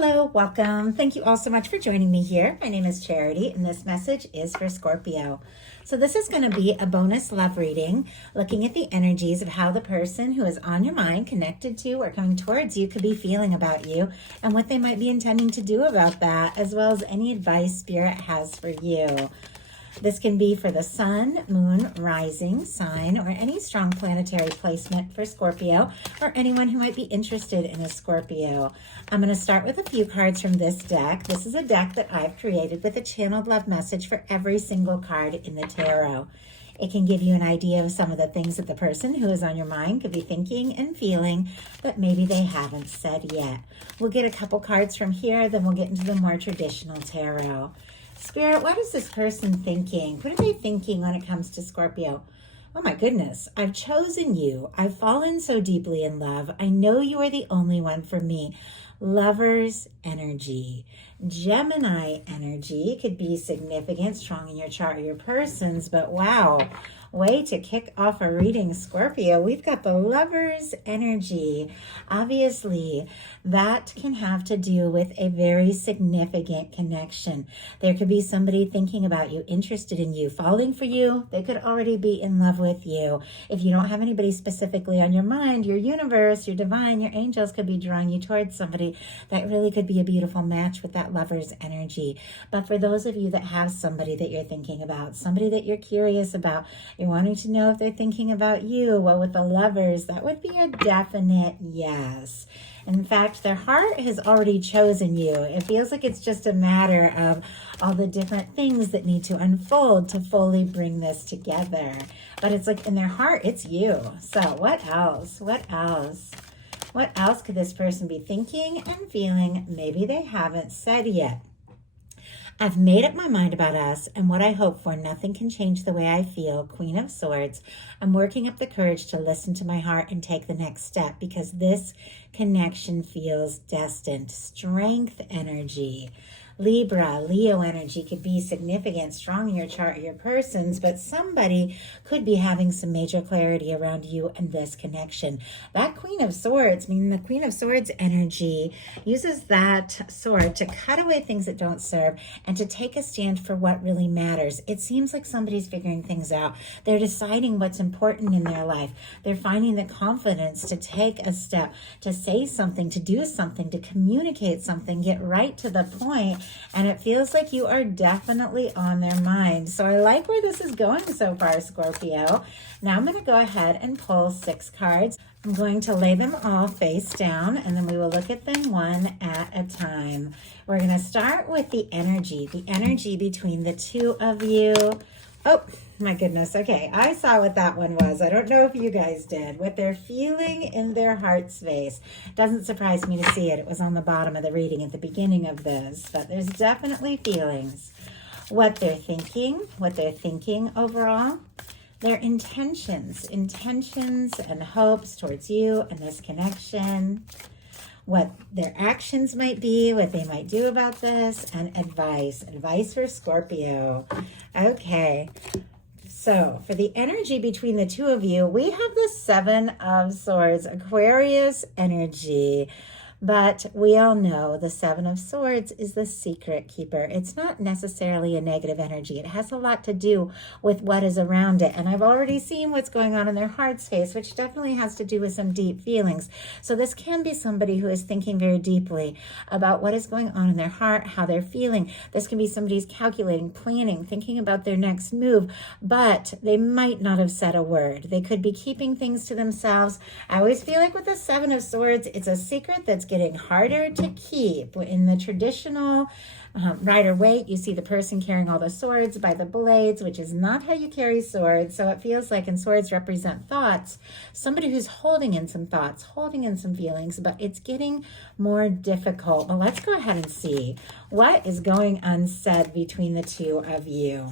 Hello, welcome. Thank you all so much for joining me here. My name is Charity, and this message is for Scorpio. So this is going to be a bonus love reading, looking at the energies of how the person who is on your mind, connected to, or coming towards you could be feeling about you, and what they might be intending to do about that, as well as any advice Spirit has for you. This can be for the sun, moon, rising sign, or any strong planetary placement for Scorpio, or anyone who might be interested in a Scorpio. I'm going to start with a few cards from this deck. This is a deck that I've created with a channeled love message for every single card in the tarot. It can give you an idea of some of the things that the person who is on your mind could be thinking and feeling, but maybe they haven't said yet. We'll get a couple cards from here, then we'll get into the more traditional tarot. Spirit, what is this person thinking? What are they thinking when it comes to Scorpio? Oh my goodness, I've chosen you. I've fallen so deeply in love. I know you are the only one for me. Lover's energy. Gemini energy could be significant, strong in your chart or your persons, but wow, way to kick off a reading, Scorpio. We've got the Lover's energy. Obviously, that can have to do with a very significant connection. There could be somebody thinking about you, interested in you, falling for you. They could already be in love with you. If you don't have anybody specifically on your mind, your universe, your divine, your angels could be drawing you towards somebody that really could be a beautiful match with that Lover's energy. But for those of you that have somebody that you're thinking about, somebody that you're curious about, you're wanting to know if they're thinking about you, well, with the Lovers, that would be a definite yes. In fact, their heart has already chosen you. It feels like it's just a matter of all the different things that need to unfold to fully bring this together. But it's like in their heart, it's you. So what else? What else? What else could this person be thinking and feeling? Maybe they haven't said yet. I've made up my mind about us and what I hope for. Nothing can change the way I feel. Queen of Swords. I'm working up the courage to listen to my heart and take the next step because this connection feels destined. Strength energy. Libra, Leo energy could be significant, strong in your chart or your persons, but somebody could be having some major clarity around you and this connection. That Queen of Swords, meaning the Queen of Swords energy, uses that sword to cut away things that don't serve and to take a stand for what really matters. It seems like somebody's figuring things out. They're deciding what's important in their life. They're finding the confidence to take a step, to say something, to do something, to communicate something, get right to the point. And it feels like you are definitely on their mind. So I like where this is going so far, Scorpio. Now I'm going to go ahead and pull 6 cards. I'm going to lay them all face down, and then we will look at them one at a time. We're going to start with the energy between the two of you. Oh, my goodness. Okay, I saw what that one was. I don't know if you guys did. What they're feeling in their heart space. Doesn't surprise me to see it. It was on the bottom of the reading at the beginning of this, but there's definitely feelings. What they're thinking overall. Their intentions and hopes towards you and this connection. What their actions might be, what they might do about this, and advice for Scorpio. Okay, so for the energy between the two of you, we have the 7 of Swords, Aquarius energy. But we all know the 7 of Swords is the secret keeper. It's not necessarily a negative energy. It has a lot to do with what is around it. And I've already seen what's going on in their heart space, which definitely has to do with some deep feelings. So this can be somebody who is thinking very deeply about what is going on in their heart, how they're feeling. This can be somebody who's calculating, planning, thinking about their next move, but they might not have said a word. They could be keeping things to themselves. I always feel like with the 7 of Swords, it's a secret that's getting harder to keep. In the traditional Rider-Waite, you see the person carrying all the swords by the blades, which is not how you carry swords. So it feels like, and swords represent thoughts, somebody who's holding in some thoughts, holding in some feelings, but it's getting more difficult. Well, let's go ahead and see what is going unsaid between the two of you.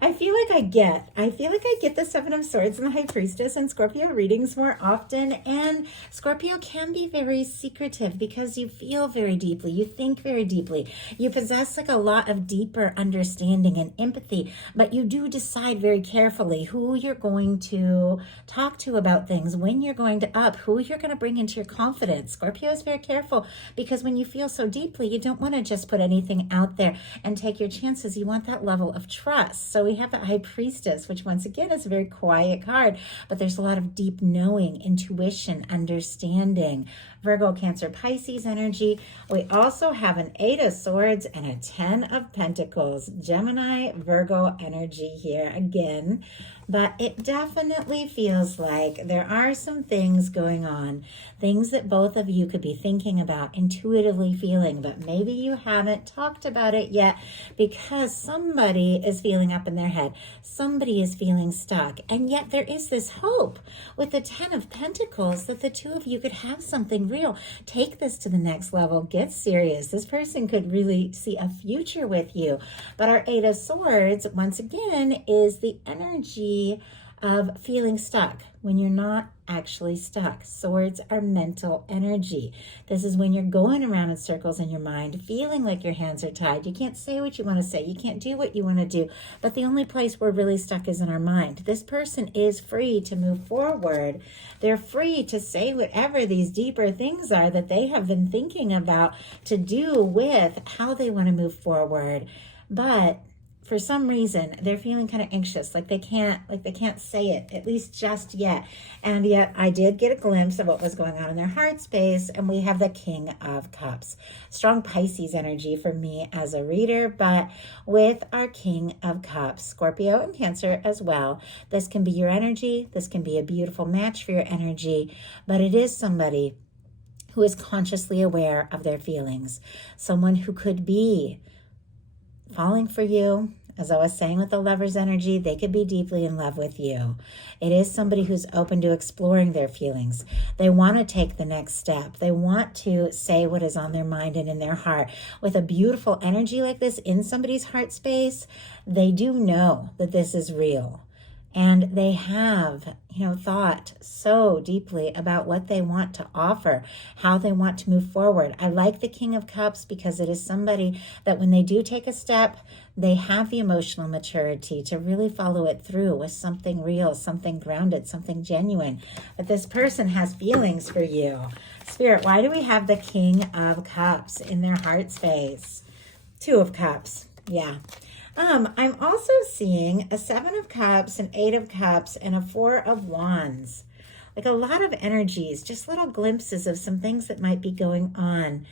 I feel like I get the Seven of Swords and the High Priestess in Scorpio readings more often. And Scorpio can be very secretive because you feel very deeply. You think very deeply. You possess like a lot of deeper understanding and empathy, but you do decide very carefully who you're going to talk to about things, when you're going to up, who you're going to bring into your confidence. Scorpio is very careful because when you feel so deeply, you don't want to just put anything out there and take your chances. You want that level of trust. So we have the High Priestess, which once again is a very quiet card, but there's a lot of deep knowing, intuition, understanding. Virgo, Cancer, Pisces energy. We also have an 8 of Swords and a 10 of Pentacles. Gemini, Virgo energy here again. But it definitely feels like there are some things going on, things that both of you could be thinking about, intuitively feeling, but maybe you haven't talked about it yet because somebody is feeling up in their head. Somebody is feeling stuck. And yet there is this hope with the 10 of Pentacles that the two of you could have something real. Take this to the next level. Get serious. This person could really see a future with you. But our 8 of Swords, once again, is the energy of feeling stuck when you're not actually stuck. Swords are mental energy. This is when you're going around in circles in your mind, feeling like your hands are tied. You can't say what you want to say. You can't do what you want to do. But the only place we're really stuck is in our mind. This person is free to move forward. They're free to say whatever these deeper things are that they have been thinking about to do with how they want to move forward. But for some reason, they're feeling kind of anxious, like they can't say it, at least just yet. And yet I did get a glimpse of what was going on in their heart space, and we have the King of Cups. Strong Pisces energy for me as a reader, but with our King of Cups, Scorpio and Cancer as well. This can be your energy. This can be a beautiful match for your energy, but it is somebody who is consciously aware of their feelings. Someone who could be falling for you. As I was saying with the Lover's energy, they could be deeply in love with you. It is somebody who's open to exploring their feelings. They want to take the next step. They want to say what is on their mind and in their heart. With a beautiful energy like this in somebody's heart space, they do know that this is real. And they have, thought so deeply about what they want to offer, how they want to move forward. I like the King of Cups because it is somebody that when they do take a step, they have the emotional maturity to really follow it through with something real, something grounded, something genuine. But this person has feelings for you. Spirit, why do we have the King of Cups in their heart space? 2 of Cups. Yeah. I'm also seeing a 7 of Cups, an 8 of Cups, and a 4 of Wands. Like a lot of energies, just little glimpses of some things that might be going on.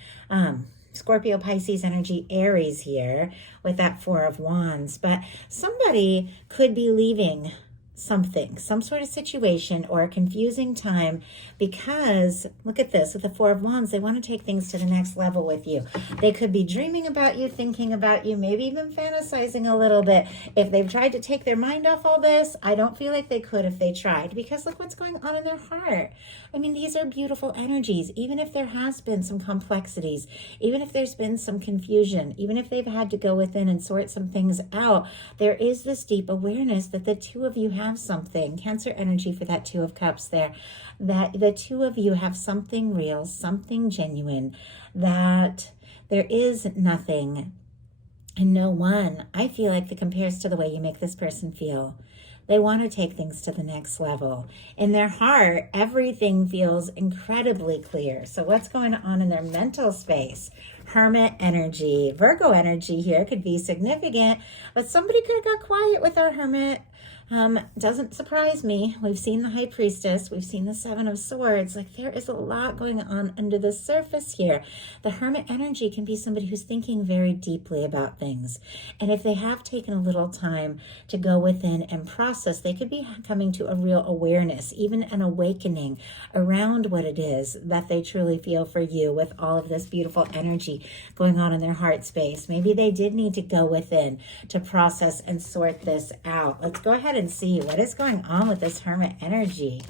Scorpio, Pisces energy, Aries here with that 4 of Wands. But somebody could be leaving something, some sort of situation or a confusing time because, look at this, with the 4 of Wands, they want to take things to the next level with you. They could be dreaming about you, thinking about you, maybe even fantasizing a little bit. If they've tried to take their mind off all this, I don't feel like they could if they tried, because look what's going on in their heart. I mean, these are beautiful energies. Even if there has been some complexities, even if there's been some confusion, even if they've had to go within and sort some things out, there is this deep awareness that the two of you have something. Cancer energy for that 2 of Cups there, that the two of you have something real, something genuine, that there is nothing and no one, I feel like, that compares to the way you make this person feel. They want to take things to the next level. In their heart, everything feels incredibly clear. So what's going on in their mental space? Hermit energy. Virgo energy here could be significant, but somebody could have got quiet with our Hermit. Doesn't surprise me. We've seen the High Priestess. We've seen the 7 of Swords. Like, there is a lot going on under the surface here. The Hermit energy can be somebody who's thinking very deeply about things. And if they have taken a little time to go within and process, they could be coming to a real awareness, even an awakening around what it is that they truly feel for you with all of this beautiful energy going on in their heart space. Maybe they did need to go within to process and sort this out. Let's go ahead and see what is going on with this Hermit energy.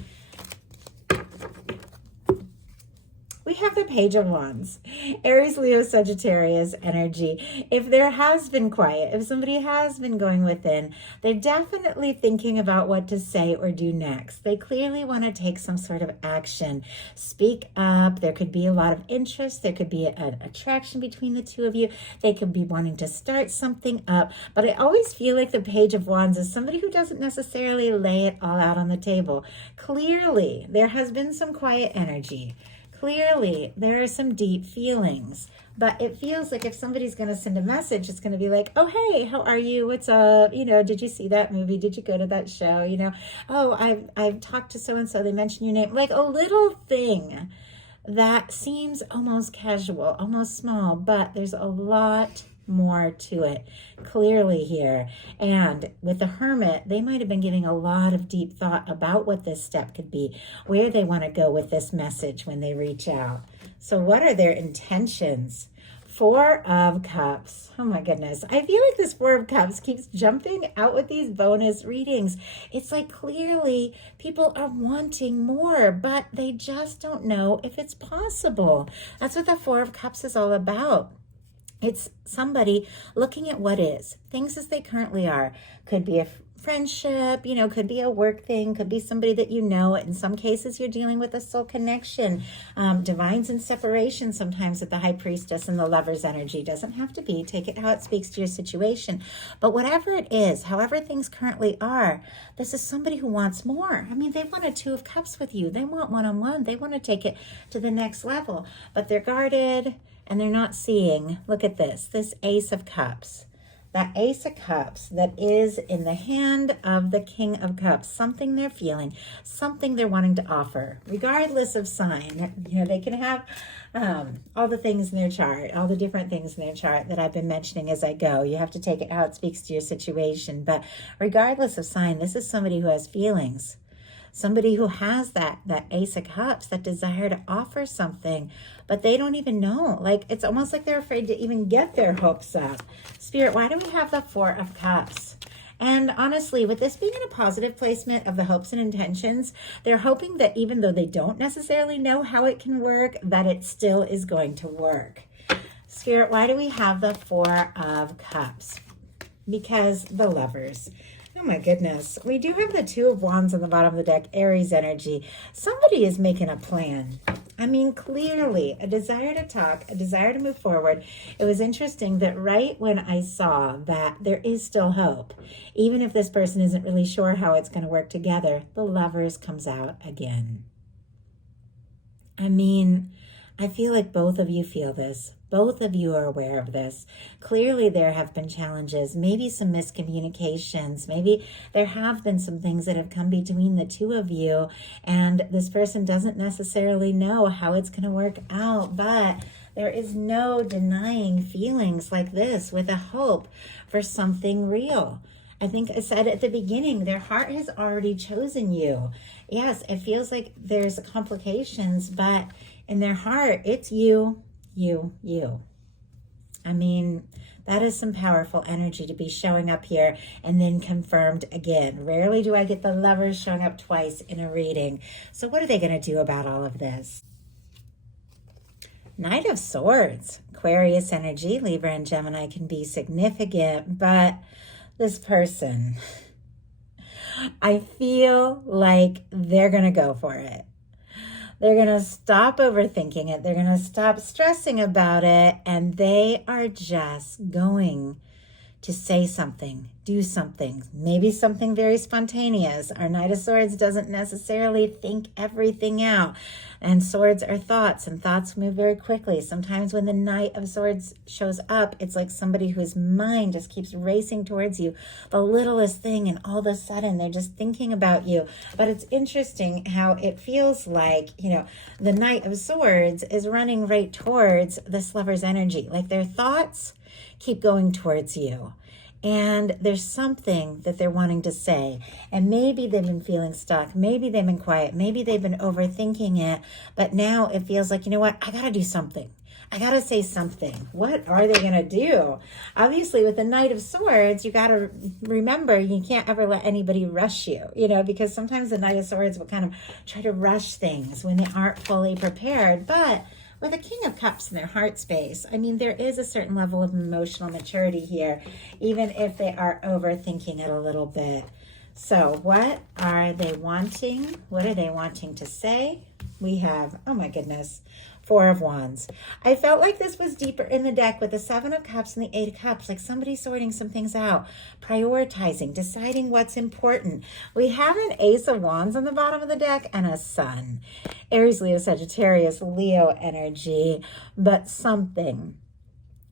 We we have the Page of Wands. Aries, Leo, Sagittarius energy. If there has been quiet, if somebody has been going within, they're definitely thinking about what to say or do next. They clearly want to take some sort of action. Speak up. There could be a lot of interest. There could be an attraction between the two of you. They could be wanting to start something up. But I always feel like the Page of Wands is somebody who doesn't necessarily lay it all out on the table. Clearly, there has been some quiet energy. Clearly, there are some deep feelings. But it feels like if somebody's going to send a message, it's going to be like, oh, hey, how are you? What's up? You know, did you see that movie? Did you go to that show? You know, oh, I've talked to so-and-so. They mentioned your name. Like a little thing that seems almost casual, almost small, but there's a lot more to it clearly here. And with the Hermit, they might have been giving a lot of deep thought about what this step could be, where they want to go with this message when they reach out. So what are their intentions? Four of Cups. Oh my goodness. I feel like this Four of Cups keeps jumping out with these bonus readings. It's like clearly people are wanting more, but they just don't know if it's possible. That's what the Four of Cups is all about. It's somebody looking at what is, things as they currently are. Could be a friendship, you know, could be a work thing, could be somebody that you know. In some cases, you're dealing with a soul connection. Divines in separation sometimes with the High Priestess and the Lover's energy. Doesn't have to be. Take it how it speaks to your situation. But whatever it is, however things currently are, this is somebody who wants more. I mean, they want a Two of Cups with you. They want one-on-one. They want to take it to the next level. But they're guarded and they're not seeing. Look at this Ace of Cups. That Ace of Cups that is in the hand of the King of Cups, something they're feeling, something they're wanting to offer, regardless of sign. You know, they can have all the things in their chart, all the different things in their chart that I've been mentioning as I go. You have to take it how it speaks to your situation. But regardless of sign, this is somebody who has feelings. Somebody who has that Ace of Cups, that desire to offer something, but they don't even know. Like, it's almost like they're afraid to even get their hopes up. Spirit, why do we have the Four of Cups? And honestly, with this being in a positive placement of the hopes and intentions, they're hoping that even though they don't necessarily know how it can work, that it still is going to work. Spirit, why do we have the Four of Cups? Because the Lovers. Oh my goodness. We do have the Two of Wands on the bottom of the deck, Aries energy. Somebody is making a plan. I mean, clearly a desire to talk, a desire to move forward. It was interesting that right when I saw that there is still hope, even if this person isn't really sure how it's going to work together, the Lovers comes out again. I mean, I feel like both of you feel this. Both of you are aware of this. Clearly there have been challenges, maybe some miscommunications, maybe there have been some things that have come between the two of you, and this person doesn't necessarily know how it's going to work out, but there is no denying feelings like this with a hope for something real. I think I said at the beginning, their heart has already chosen you. Yes, it feels like there's complications, but in their heart, it's you. I mean, that is some powerful energy to be showing up here and then confirmed again. Rarely do I get the Lovers showing up twice in a reading. So what are they going to do about all of this? Knight of Swords, Aquarius energy, Libra and Gemini can be significant, but this person, I feel like they're going to go for it. They're going to stop overthinking it. They're going to stop stressing about it. And they are just going to say something, do something, maybe something very spontaneous. Our Knight of Swords doesn't necessarily think everything out. And swords are thoughts, and thoughts move very quickly. Sometimes when the Knight of Swords shows up, it's like somebody whose mind just keeps racing towards you. The littlest thing, and all of a sudden they're just thinking about you. But it's interesting how it feels like, you know, the Knight of Swords is running right towards this Lover's energy. Like their thoughts keep going towards you. And there's something that they're wanting to say. And maybe they've been feeling stuck. Maybe they've been quiet. Maybe they've been overthinking it. But now it feels like, you know what? I got to do something. I got to say something. What are they going to do? Obviously, with the Knight of Swords, you got to remember you can't ever let anybody rush you, because sometimes the Knight of Swords will kind of try to rush things when they aren't fully prepared. But with a King of Cups in their heart space, I mean, there is a certain level of emotional maturity here, even if they are overthinking it a little bit. So what are they wanting? What are they wanting to say? We have, oh my goodness, Four of Wands. I felt like this was deeper in the deck with the Seven of Cups and the Eight of Cups, like somebody sorting some things out, prioritizing, deciding what's important. We have an Ace of Wands on the bottom of the deck and a Sun. Aries, Leo, Sagittarius, Leo energy, but something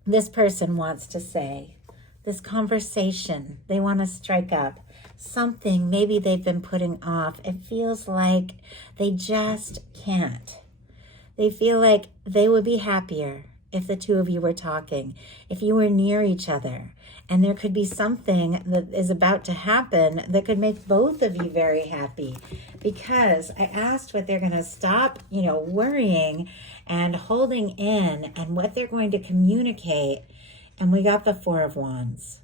this person wants to say, this conversation they want to strike up, something maybe they've been putting off. It feels like they just can't. They feel like they would be happier if the two of you were talking, if you were near each other, and there could be something that is about to happen that could make both of you very happy. Because I asked what they're going to stop, worrying and holding in and what they're going to communicate. And we got the Four of Wands.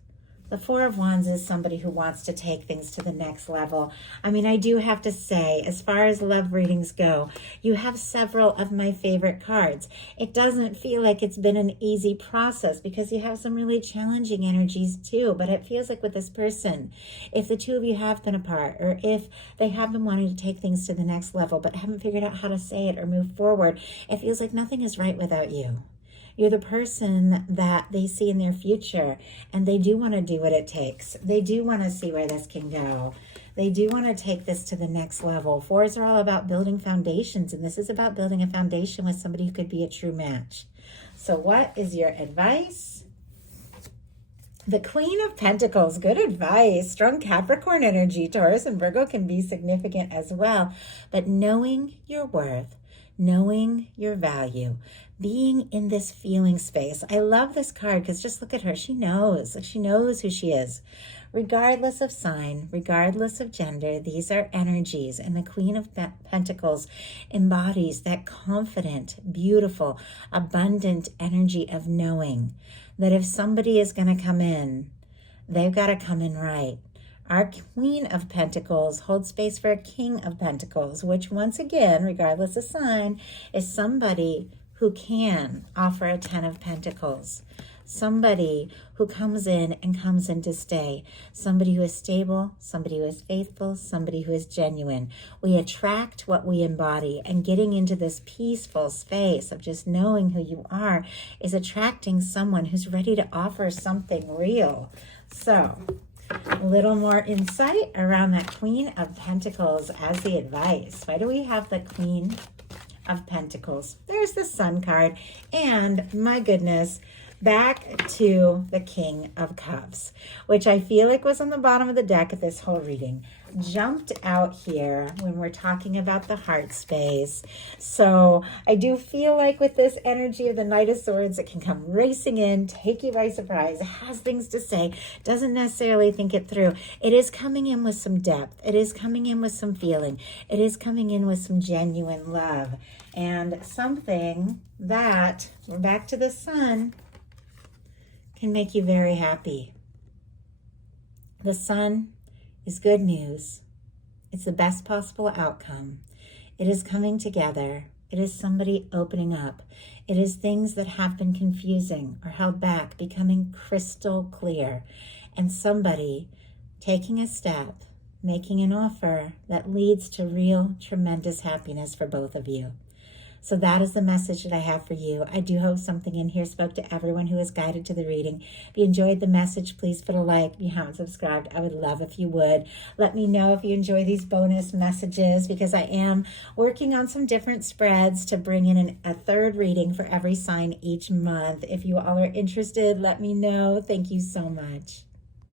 The Four of Wands is somebody who wants to take things to the next level. I mean, I do have to say, as far as love readings go, you have several of my favorite cards. It doesn't feel like it's been an easy process because you have some really challenging energies too. But it feels like with this person, if the two of you have been apart, or if they have been wanting to take things to the next level but haven't figured out how to say it or move forward, it feels like nothing is right without you. You're the person that they see in their future, and they do want to do what it takes. They do want to see where this can go. They do want to take this to the next level. Fours are all about building foundations, and this is about building a foundation with somebody who could be a true match. So what is your advice? The Queen of Pentacles, good advice. Strong Capricorn energy. Taurus and Virgo can be significant as well. But knowing your worth, knowing your value, being in this feeling space. I love this card because just look at her. She knows who she is. Regardless of sign, regardless of gender, these are energies. And the Queen of Pentacles embodies that confident, beautiful, abundant energy of knowing that if somebody is going to come in, they've got to come in right. Our Queen of Pentacles holds space for a King of Pentacles, which once again, regardless of sign, is somebody who can offer a Ten of Pentacles. Somebody who comes in and comes in to stay. Somebody who is stable, somebody who is faithful, somebody who is genuine. We attract what we embody, and getting into this peaceful space of just knowing who you are is attracting someone who's ready to offer something real. So, a little more insight around that Queen of Pentacles as the advice. Why do we have the Queen of Pentacles? There's the Sun card, and my goodness, back to the King of Cups, which I feel like was on the bottom of the deck of this whole reading. Jumped out here when we're talking about the heart space. So I do feel like with this energy of the Knight of Swords, it can come racing in, take you by surprise, has things to say, doesn't necessarily think it through. It is coming in with some depth. It is coming in with some feeling. It is coming in with some genuine love. And something that, we're back to the Sun, can make you very happy. The Sun is good news. It's the best possible outcome. It is coming together. It is somebody opening up. It is things that have been confusing or held back becoming crystal clear. And somebody taking a step, making an offer that leads to real, tremendous happiness for both of you. So that is the message that I have for you. I do hope something in here spoke to everyone who was guided to the reading. If you enjoyed the message, please put a like. If you haven't subscribed, I would love if you would. Let me know if you enjoy these bonus messages, because I am working on some different spreads to bring in a third reading for every sign each month. If you all are interested, let me know. Thank you so much.